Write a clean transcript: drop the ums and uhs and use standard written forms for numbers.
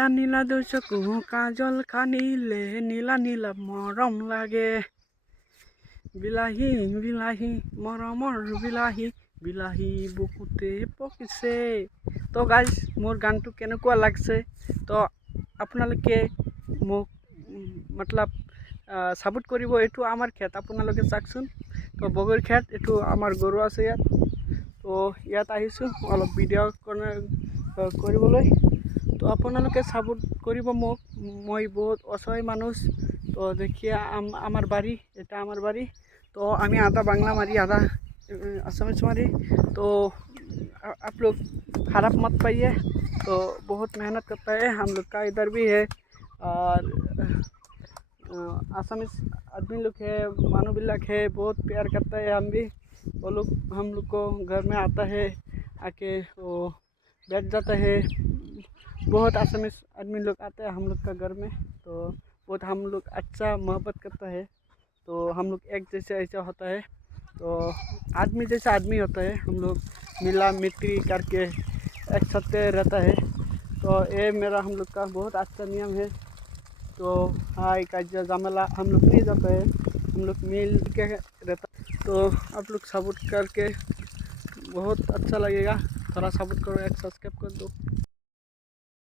নীলা নীলা দুচকু কাজল খানিলে নীলা নীলা মরম লাগে। বিলাহী বিলাহী মৰমৰ বিলাহী বিলাহী বুকুতে পকিছে। তো গাইজ মোৰ গানটো কেনেকুৱা লাগছে তো আপোনালোকে মোক মতলব সাপোৰ্ট কৰিব। এইটো আমাৰ খেত, আপোনালোকে চাওকচোন। তো বগৰীৰ খেত, এইটো আমাৰ গৰু আছে ইয়াত। তো ইয়াত আহিছোঁ অলপ ভিডিঅ' কৰিবলৈ। তো আপোনালোকে সাপোর্ট কৰিব মোক। মই বহুত অসহায় মানুষ। তো देखिए আমার বাড়ি, এটা আমার বাড়ি। तो আমি आधा बांग्ला मारी आधा असमिस मारी। तो आप लोग खराब मत पाइए। तो बहुत मेहनत करता है हम लोग का इधर भी है। और असमिस आदमी लोग है, मानवबिल्लाक है, बहुत प्यार करता है। हम भी वो लोग हम लोग को घर में आता है, आके वो बैठ जाता है। बहुत असमिस आदमी लोग आते हैं हम लोग का घर में। तो बहुत हम लोग अच्छा मोहब्बत करता है। तो हम लोग एक जैसे ऐसा होता है। तो आदमी जैसा आदमी होता है, हम लोग मिला मिट्टी करके एक साथ रहता है। तो ये मेरा हम लोग का बहुत अच्छा नियम है। तो हाय काजा जमेला हम लोग नहीं जाता है, हम लोग मिल के रहता। तो आप लोग सपोर्ट करके बहुत अच्छा लगेगा। थोड़ा सपोर्ट करो, एक सब्सक्राइब कर दो।